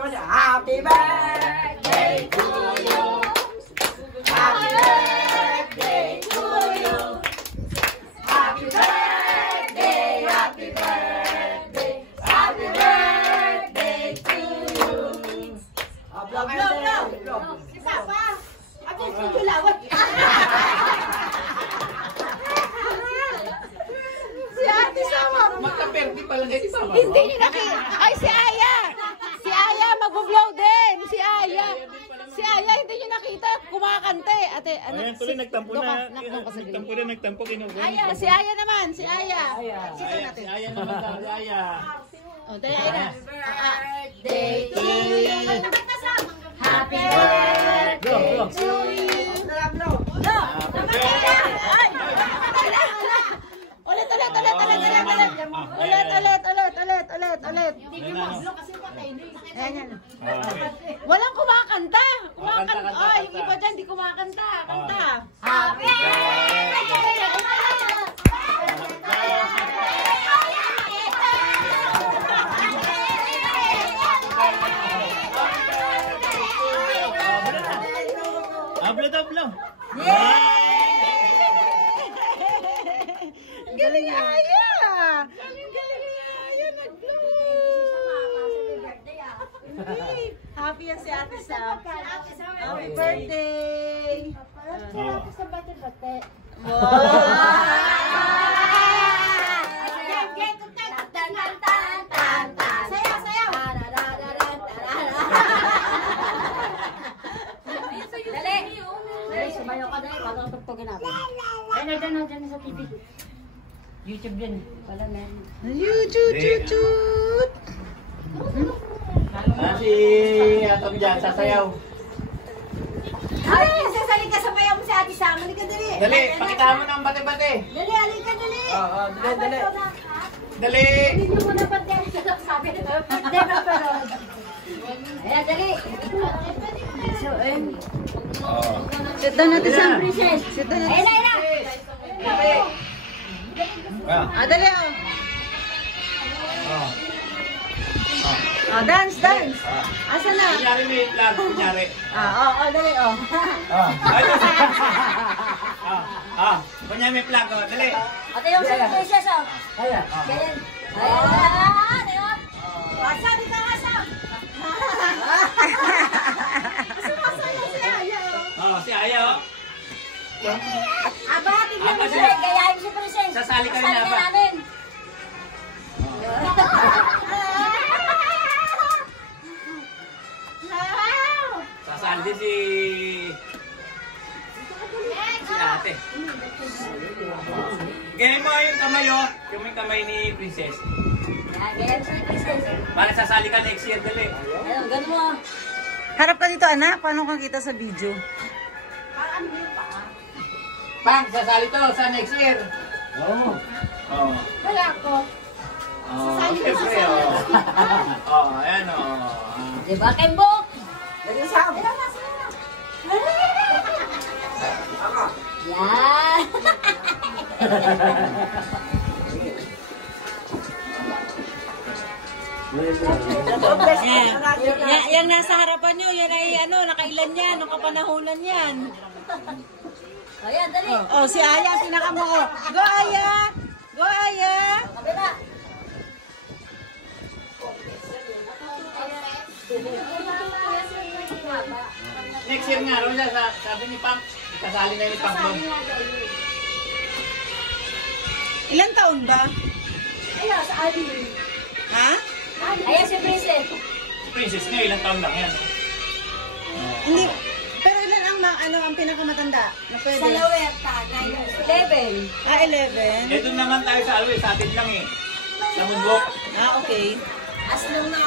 Happy birthday to you. Happy birthday to you. Happy birthday, happy birthday, happy birthday to you. Blow. Isa pa. Ate, sige lawat. Si ate sama. Magka-perdi pa lang si sama. Hindi niyo nakita. Ay, si Aya. Si Aya mag-blow din. Si Aya. Si Aya, hindi niyo nakita. Kumakante. Ate, ano? Ayan, tuloy nagtampo na. Nagtampo, kinukuha. Aya, si Aya naman. Si Aya. Si Aya naman daw, si Aya. O, tayo Aya. Birthday to you. Happy birthday to you. Ulit. Ayan. Walang kumakanta. Ay, yung iba dyan, di kumakanta. Kanta. Happy birthday! Blow. Galing Aya! Galing Aya! Nag-blow! Happy yan si Ate Sam. Happy birthday! Sumayo ka dahil, wala kang tugtugin natin. Ay, nandiyan sa TV. YouTube din. Wala na yan. YouTube! Si Atom dyan, sasayaw. Ay, sasali ka sa bayaw mo si Ate Sam. Halika, dali. Dali, pakita mo ng bate-bate. Dali, halika, dali. Oo, dali. Dali. Hindi nyo muna ba't yan? Sabi na, hindi na pero. Ayan, dali. So, ayun. Sit down natin sa Princess. Sit down Ayun natin. na, ayun na. Dali dance. Asa na? Kunyari may vlog, kunyari. Dali Kunyari may vlog, dali. Ate yung sa Princess, oh. Ayan. Ayan. Ayun. Asa, dito ka, Asa. Si Aya, oh. Aba, tignan mo siya. Gayahin si Princess. Sasali ka rin, Aba. namin. Sasali din si Ate. Ganyan mo yung kamay, oh. Yung may kamay ni Princess. Gayahin si Princess. Para sasali ka next year, dali. Ayun, ganun mo. Harap ka dito, anak. Paano kang kita sa video? Pang, sasali to sa next year. Oo. Wala ako. Siyempre, ayan, Diba, Kembok? Dali sa Yan. Yan nasa harapan nyo. Yan ay nakailan yan. Nakapanahunan yan. Ayan, dali. Si Aya ang pinakamo. Go, Aya! Go, Aya! Kabila. next year nga, Rosa, sabi ni Pang, kasali na yung Pang doon. Ilan taon ba? Ayan, sa Ali. Ha? Ayan si Princess. Princess nga, ilang taon lang yan. Hindi. Pero ilan ang pinakamatanda? Na pwede? Sa Lawerta, 11. 11. Ito naman tayo sa Alwe, sa atin lang eh. Sa Mundok. Okay. As nung na